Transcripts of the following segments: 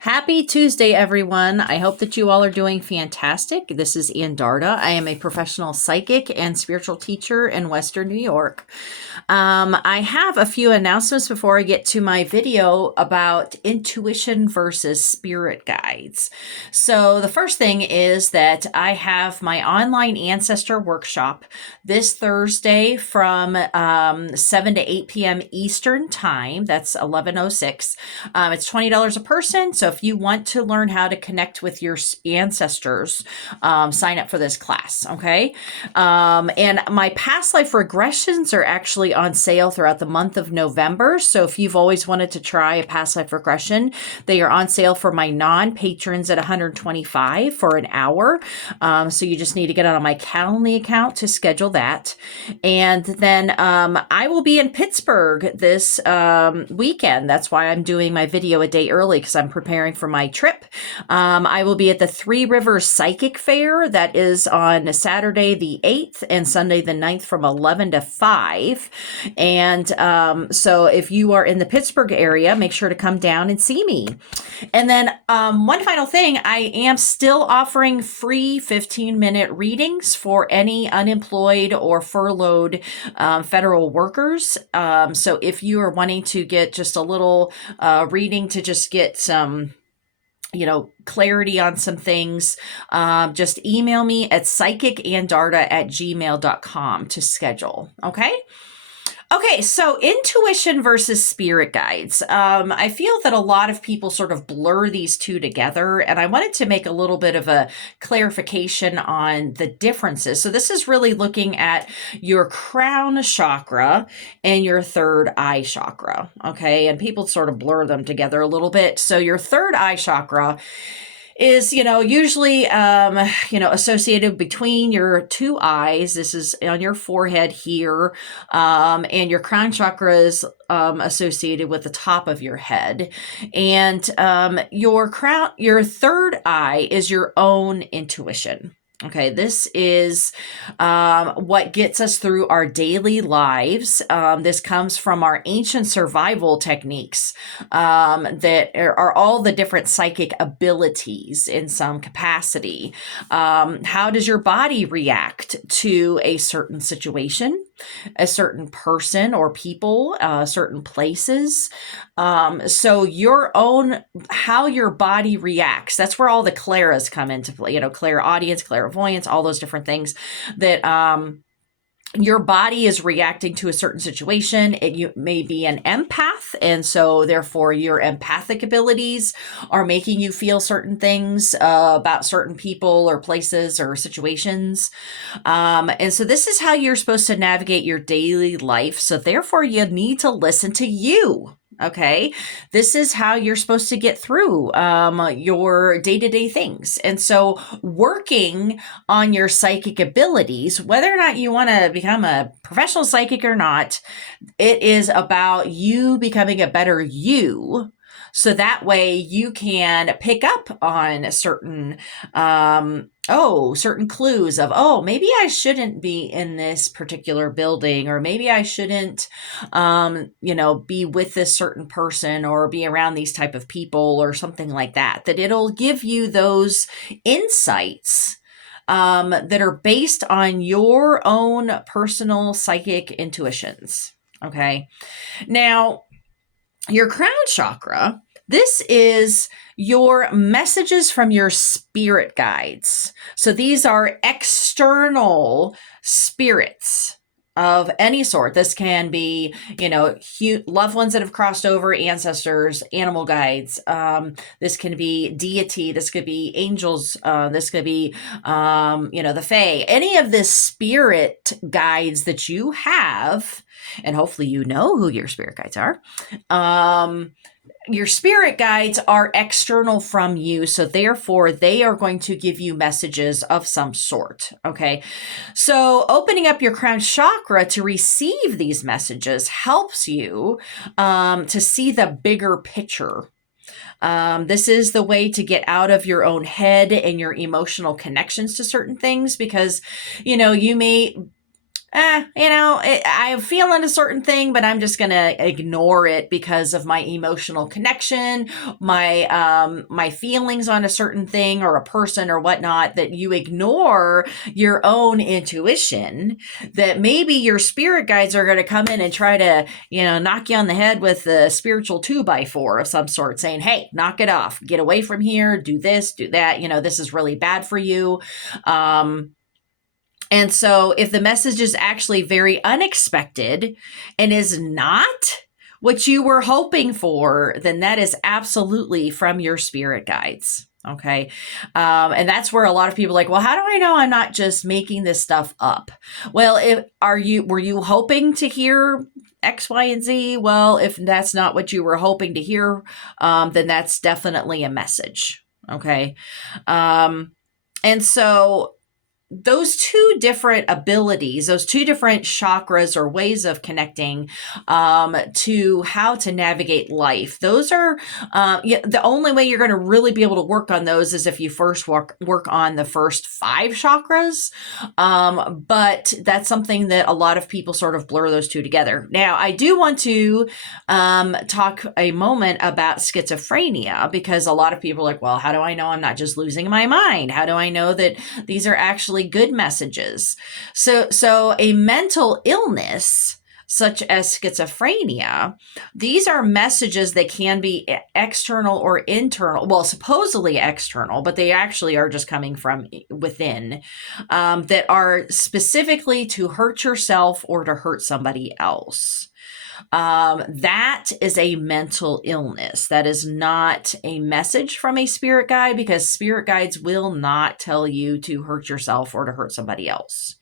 Happy Tuesday, everyone. I hope that you all are doing fantastic. This is Ann Darda. I am a professional psychic and spiritual teacher in Western New York. I have a few announcements before I get to my video about intuition versus spirit guides. So the first thing is that I have my online ancestor workshop this Thursday from 7 to 8 p.m. Eastern Time. That's 11:06. It's $20 a person. So if you want to learn how to connect with your ancestors, sign up for this class. Okay. And my past life regressions are actually on sale throughout the month of November. So if you've always wanted to try a past life regression, they are on sale for my non-patrons at $125 for an hour. So you just need to get on my Calendly account to schedule that. And then I will be in Pittsburgh this weekend. That's why I'm doing my video a day early, because I'm preparing for my trip. I will be at the Three Rivers Psychic Fair. That is on Saturday the 8th and Sunday the 9th from 11 to 5. And so if you are in the Pittsburgh area, make sure to come down and see me. And then one final thing, I am still offering free 15-minute readings for any unemployed or furloughed federal workers. So if you are wanting to get just a little reading to just get some clarity on some things, just email me at psychicandarda@gmail.com to schedule. Okay, so intuition versus spirit guides. I feel that a lot of people sort of blur these two together, and I wanted to make a little bit of a clarification on the differences. So this is really looking at your crown chakra and your third eye chakra, okay? And people sort of blur them together a little bit. So your third eye chakra is, usually, associated between your two eyes. This is on your forehead here. And your crown chakra is associated with the top of your head. And your third eye is your own intuition. Okay, this is what gets us through our daily lives. This comes from our ancient survival techniques that are all the different psychic abilities in some capacity. How does your body react to a certain situation, a certain person or people, certain places? So how your body reacts, that's where all the clairs come into play, clairaudience, clairvoyance, all those different things that, your body is reacting to a certain situation. You may be an empath, and so therefore your empathic abilities are making you feel certain things about certain people or places or situations. And so this is how you're supposed to navigate your daily life. So therefore you need to listen to you. Okay, this is how you're supposed to get through your day-to-day things. And so working on your psychic abilities, whether or not you want to become a professional psychic or not, it is about you becoming a better you. So that way you can pick up on certain clues of, maybe I shouldn't be in this particular building, or maybe I shouldn't, be with this certain person or be around these type of people or something like that, that it'll give you those insights that are based on your own personal psychic intuitions. Okay. Now, your crown chakra, this is your messages from your spirit guides. So these are external spirits of any sort. This can be, loved ones that have crossed over, ancestors, animal guides. This can be deity. This could be angels. This could be, the fae. Any of the spirit guides that you have, and hopefully you know who your spirit guides are. Your spirit guides are external from you, so therefore they are going to give you messages of some sort, okay? So opening up your crown chakra to receive these messages helps you to see the bigger picture. This is the way to get out of your own head and your emotional connections to certain things, because, you may I'm feeling a certain thing, but I'm just going to ignore it because of my emotional connection, my feelings on a certain thing or a person or whatnot, that you ignore your own intuition, that maybe your spirit guides are going to come in and try to, knock you on the head with a spiritual 2x4 of some sort, saying, hey, knock it off, get away from here, do this, do that, this is really bad for you. And so if the message is actually very unexpected and is not what you were hoping for, then that is absolutely from your spirit guides. Okay. And that's where a lot of people are like, well, how do I know I'm not just making this stuff up? Well, were you hoping to hear X, Y, and Z? Well, if that's not what you were hoping to hear, then that's definitely a message. Okay. And so those two different abilities, those two different chakras or ways of connecting to how to navigate life, those are the only way you're going to really be able to work on those is if you first work on the first 5 chakras. But that's something that a lot of people sort of blur those two together. Now, I do want to talk a moment about schizophrenia, because a lot of people are like, well, how do I know I'm not just losing my mind? How do I know that these are actually good messages? So a mental illness such as schizophrenia, these are messages that can be external or internal. Well, supposedly external, but they actually are just coming from within, that are specifically to hurt yourself or to hurt somebody else. That is a mental illness. That is not a message from a spirit guide, because spirit guides will not tell you to hurt yourself or to hurt somebody else.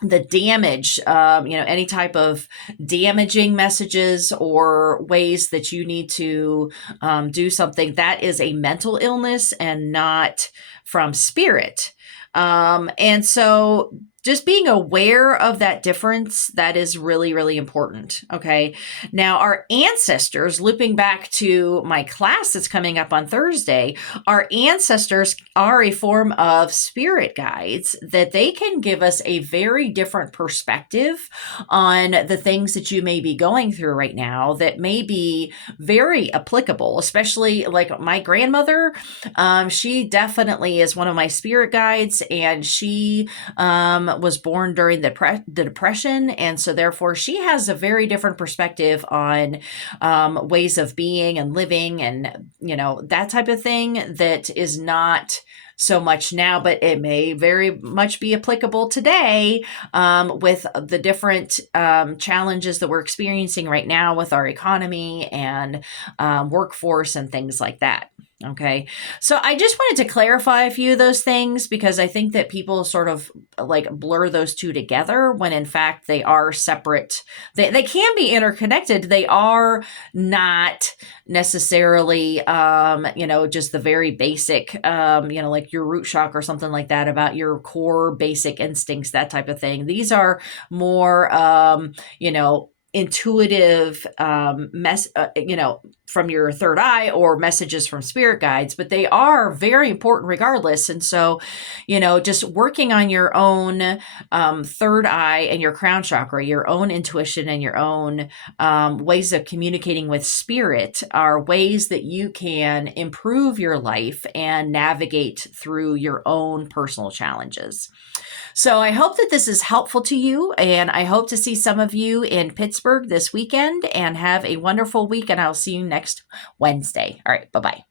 The damage, any type of damaging messages or ways that you need to do something, that is a mental illness and not from spirit. And so just being aware of that difference, that is really, really important. Okay. Now, our ancestors, looping back to my class that's coming up on Thursday, our ancestors are a form of spirit guides that they can give us a very different perspective on the things that you may be going through right now that may be very applicable, especially like my grandmother. She definitely is one of my spirit guides, and she was born during the Depression. And so therefore she has a very different perspective on ways of being and living and, that type of thing that is not so much now, but it may very much be applicable today with the different challenges that we're experiencing right now with our economy and workforce and things like that. Okay. So I just wanted to clarify a few of those things, because I think that people sort of like blur those two together when in fact they are separate. They can be interconnected. They are not necessarily, just the very basic, like your root chakra or something like that, about your core basic instincts, that type of thing. These are more, intuitive from your third eye or messages from spirit guides, but they are very important regardless. And so, just working on your own third eye and your crown chakra, your own intuition and your own ways of communicating with spirit are ways that you can improve your life and navigate through your own personal challenges. So I hope that this is helpful to you, and I hope to see some of you in Pittsburgh this weekend, and have a wonderful week, and I'll see you next Wednesday. All right, bye-bye.